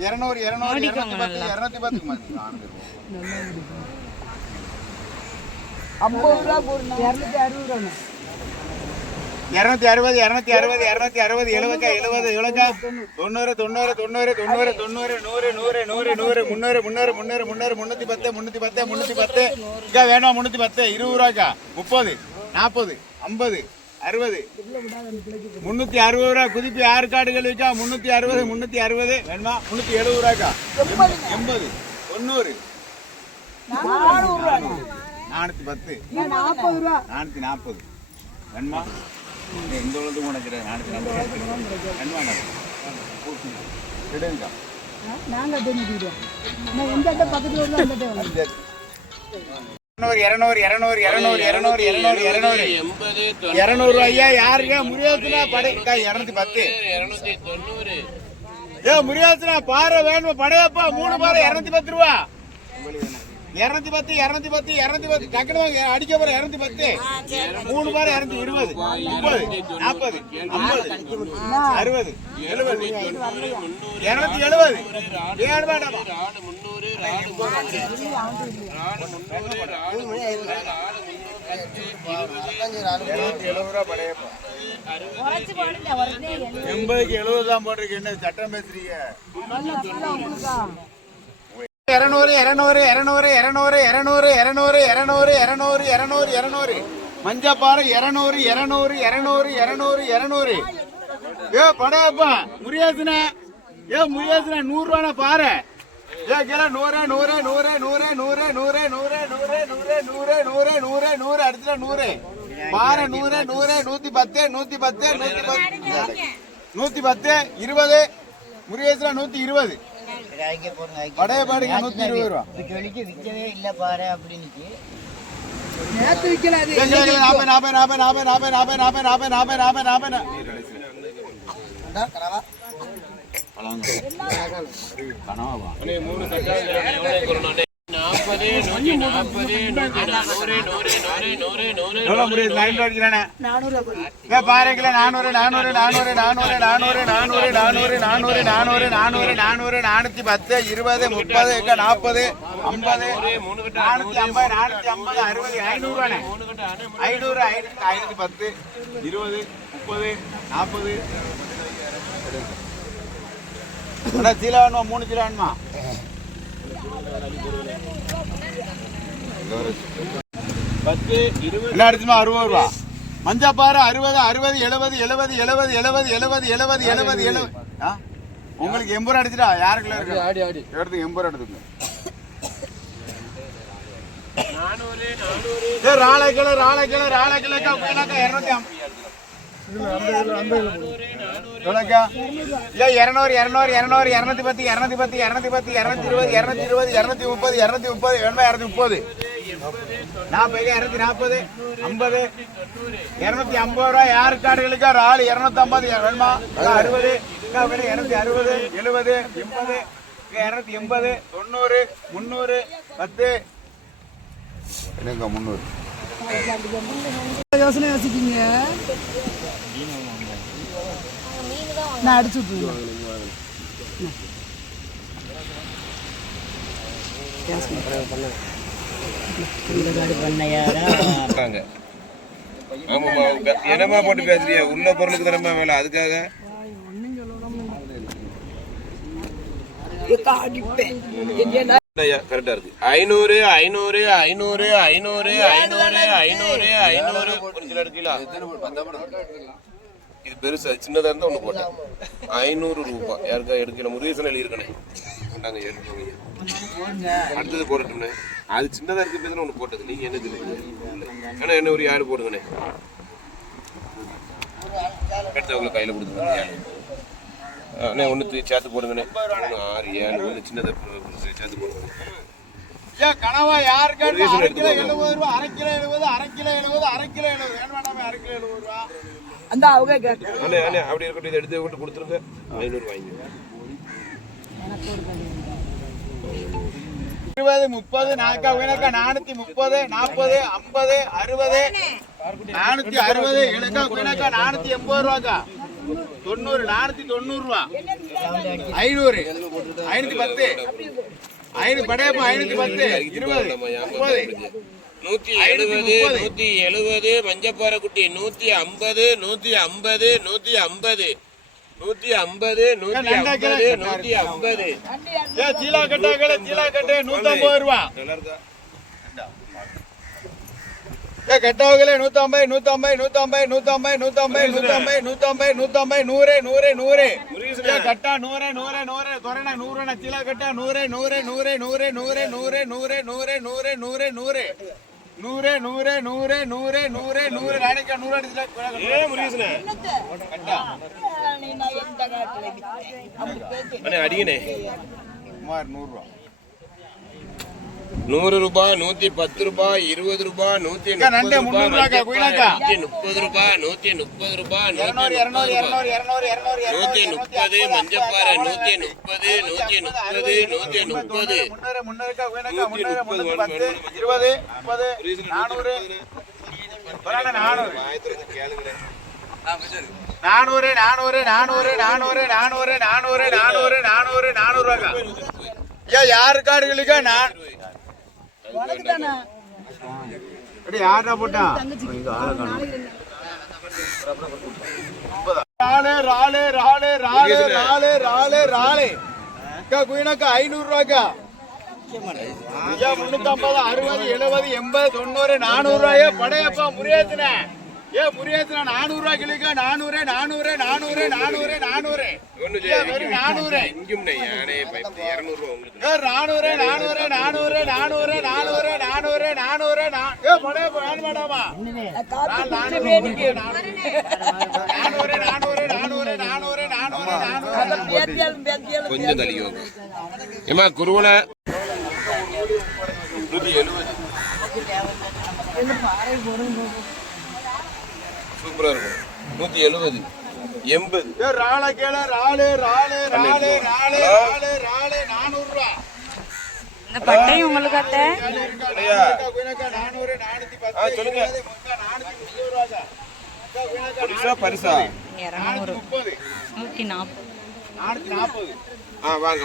இரநூறு இரநூறு இரநூத்தி பத்து இரநூத்தி பத்து ஐம்பது ரூபா இரநூத்தி அறுபது ரூபா இரநூத்தி அறுபது இரநூத்தி அறுபது இரநூத்தி அறுபது எழுபக்கா எழுபது எழுபக்கா தொண்ணூறு தொண்ணூறு தொண்ணூறு தொண்ணூறு தொண்ணூறு நூறு நூறு நூறு நூறு முந்நூறு முந்நூறு முந்நூறு முந்நூறு முந்நூற்றி பத்து முந்நூற்றி பத்து முந்நூற்றி பத்து. இக்கா வேணும் முந்நூற்றி பத்து? இருபது முப்பது நாற்பது ஐம்பது அறுபது. முந்நூற்றி அறுபது ரூபா. குதிப்பு ஆறு காடுகள் இருக்கா முந்நூற்றி அறுபது முந்நூற்றி அறுபது. வேணுமா? முந்நூற்றி எழுபது ரூபாக்கா எண்பது. தொண்ணூறு. நானூற்றி பத்து. நானூற்றி நாற்பது வேணுமா? எந்த உள்ளது உனக்கு நானூற்றி நாற்பது. வேணுமா? எடுங்க நாங்கள் பக்கத்தில் இரநூறு இரநூறு இரநூறு இரநூறு இரநூறு இரநூறு இரநூறு. இரநூறு ஐயா யாருங்க? படைக்கா இரநூத்தி பத்து. ஏ முருகேசனா பாறை வேணும்? படையப்பா மூணு பாறை இரநூத்தி பத்து ரூபா. இரநூத்தி பத்து இரநூத்தி பத்து இரநூத்தி பத்து. டக்குனு அடிக்க போற இரநூத்தி பத்து. மூணு பாறை இரநூத்தி இருபது. முப்பது நாற்பது ஐம்பது அறுபது எழுபது. இரநூத்தி எழுபது. ஏழு வேண்டாமா எண்பதுக்கு எழுபது தான் போட்டிருக்கு. என்ன சட்டம் பேசுறீங்க? இரநூறு இரநூறு இரநூறு இரநூறு இரநூறு இரநூறு இரநூறு இரநூறு இரநூறு இரநூறு மஞ்சப்பாறை இரநூறு இரநூறு இரநூறு இரநூறு இரநூறு ஏ படையப்பா முருகேசன ஏ முருகேசன நூறு ரூபான பாரு ஏ கிலோ நூறு நூறு நூறு நூறு நூறு நூறு நூறு நூறு நூறு நூறு நூறு நூறு நூறு அடுத்த நூறு பாறை நூறு நூறு நூத்தி பத்து நூத்தி பத்து நூத்தி பத்து நூத்தி பத்து இருபது முருகேசன நூத்தி இருபது பாடுங்க இருபது ரூபா வெளிக்கு விற்கவே இல்லை பாரு அப்படின்னு நேற்று விற்கல அது நாற்பது நாற்பது நாற்பது நாற்பது நாற்பது நாற்பது நாற்பது நாற்பது நாற்பது நாற்பது நாற்பது கனவா எவ்வளவு பாருங்களேன் நானூறு நானூறு நானூறு நானூறு நானூறு நானூறு நானூறு நானூறு நானூறு நானூறு நானூறு நானூத்தி பத்து இருபது முப்பது நாற்பது ஐம்பது நானூத்தி ஐம்பது நானூத்தி ஐம்பது அறுபது ஐநூறுவானே ஐநூறு ஐநூத்தி ஐநூத்தி பத்து இருபது முப்பது நாற்பது அண்ணா சீலா வேணுமா மூணு சீலா வேணுமா பத்து இருபது என்ன அடிச்சுமா அறுபது ரூபா. மஞ்சப்பாறை அறுபது அறுபது எழுபது எழுபது எழுபது எழுபது எழுபது எழுபது எழுபது எழுபது. ஆ? உங்களுக்கு எண்பது ரூபா அடிச்சுடா யாருக்குள்ள இருக்கு? ஆடி ஆடி. எடுத்துங்க எண்பது ரூபா எடுத்துங்க ராளைக்கிழ ராளைக்கிழ ராளைக்கிழக்கா இரநூத்தி ஐம்பது எவ்வளோக்கா ஏ இரநூறு இரநூறு இரநூறு இரநூத்தி பத்து இரநூத்தி பத்து இரநூத்தி பத்து இரநூத்தி இருபது இரநூத்தி இருபது இரநூத்தி முப்பது இரநூத்தி முப்பது வேணுமா இரநூத்தி முப்பது. நாற்பது இரநூத்தி நாற்பது ஐம்பது இரநூத்தி ஐம்பது ரூபா யாரு காடுகளுக்கு? ஒரு ஆள் இரநூத்தி ஐம்பது வேணுமா? அறுபது. இரநூத்தி அறுபது எழுபது எண்பது. இரநூத்தி எண்பது தொண்ணூறு முந்நூறு பத்து. என்னங்க முந்நூறு? யோசனை யோசிக்கீங்க? நான் அடிச்சு விட்டுருவேன் ஆமாம்மா என்னமா போட்டு பேசுறியா உள்ள பொருளுக்கு தானம்மா வேலை அதுக்காக? கரெக்டா இருக்கு. ஐநூறு ஐநூறு ஐநூறு ஐநூறு ஐநூறு ஐநூறு ஐநூறு. ஒரு கிலோ எடுக்கல இது பெருசா சின்னதா இருந்தா ஒண்ணு போட்டேன். ஐநூறு ரூபாய் யாருக்கா எடுக்கல முருகேசன் எழுதியிருக்கனே நாங்க எடுக்கணும் அடுத்தது போடட்டும்னே அது சின்னதா இருக்கிறது ஒண்ணு போட்டது. நீங்க என்ன சொல்லுங்க ஆனா என்ன ஒரு யாரு போடுங்கண்ணே. எடுத்தவங்களை கையில கொடுத்துருங்க அண்ணே ஒன்று சேர்த்து போடுங்கண்ணே. ஆறு ஏழு ஒன்று சின்னதை சேர்த்து போடுங்க. ஏன் கனவா யாருக்கு அரை கிலோ எழுபது ரூபா அரை கிலோ எழுபது அரை கிலோ எழுபது அரை கிலோ எழுபது. வேணும் வேண்டாமே அரை கிலோ எழுபது ரூபா? அந்த அவங்க கேட்க அண்ணே அண்ணே அப்படி இருக்கட்டும் இதை எடுத்து கொண்டு கொடுத்துருங்க. ஐநூறு வாங்கி இருபது முப்பது நாக்கா வினக்கா நானூத்தி முப்பது நாற்பது ஐம்பது அறுபது நானூத்தி அறுபது இலக்கா நானூத்தி எண்பது ரூபாக்கா? தொண்ணூறு நானூத்தி தொண்ணூறு ரூபா. ஐநூறு. ஐநூத்தி பத்து. ஐநூறு படையப்பா ஐநூத்தி பத்து. இருபது முப்பது. நூத்தி எழுபது. நூத்தி எழுபது மஞ்சப்பாறை குட்டி நூத்தி ஐம்பது நூத்தி ஐம்பது நூத்தி ஐம்பது. நூத்தி ஐம்பது நூத்தி ஐம்பது நூத்தி ஐம்பது. ஏ சீலா கட்டாக்கள சீலா கட்டு. நூத்தி ஐம்பது ரூபா கட்டாவுகளே நூத்தம்பது நூத்தம்பது நூத்தம்பது நூத்தம்பது நூத்தம்பது நூத்தம்பது நூத்தம்பது நூத்தம்பது நூறு நூறு நூறு கட்டா நூறு நூறு நூறு தொரண நூறு சீலா கட்டா நூறு நூறு நூறு நூறு நூறு நூறு நூறு நூறு நூறு நூறு நூறு நூறு நூறு நூறு நூறு நூறு நூறு நாளைக்கு நூறு அடிச்சுல அண்ணே அடிங்கண்ணே சுமார் நூறு ரூபா நூறு ரூபாய் நூத்தி பத்து ரூபாய் இருபது ரூபாய் நூத்தி முப்பது ரூபாய் முப்பது ரூபாய் நூத்தி முப்பது ரூபாய் நூத்தி முப்பது ரூபாய். மஞ்சப்பாறை நூத்தி முப்பது நூத்தி முப்பது நூத்தி முப்பது இருபது நானூறு. நானூறு. நானூறு நானூறு நானூறு நானூறு நானூறு நானூறு நானூறு நானூறு ரூபாக்கா. ஏன் யாருக்காருகளுக்கா நான். உனக்கு தானே இப்படி யார்டா போட்டா? ராலு ராலு ராலு ராலு ராலு ராலு ராலு குயினக்கா ஐநூறு ரூபாக்கா ஐயா முன்னூத்தம்பது அறுபது எழுபது எண்பது தொண்ணூறு நானூறு ரூபாயே படையப்பா முறியேத்துன. ஏ முறியேத்துன நானூறு ரூபாய் கிளிக்கா நானூறு நானூறு நானூறு நானூறு நானூறு நானூறு நானூறு நானூறு நானூறு நானூறு நானூறு நானூறு நானூறு வேண்டாமா நானூறு நானூறு நானூறு நானூறு நானூறு நானூறு நானூறு கொஞ்சம் தள்ளி வாங்க ஏமா குருவலை நூத்தி எழுபது சூப்பராக இருக்கும். நூற்றி எழுபது. எண்பது. இந்த பட்டை உங்களுக்கு அத்தை? சொல்லுங்க. பரிசா பரிசா? இரநூறு. நூற்றி நாற்பது. நானூற்றி நாற்பது. ஆ வாங்க.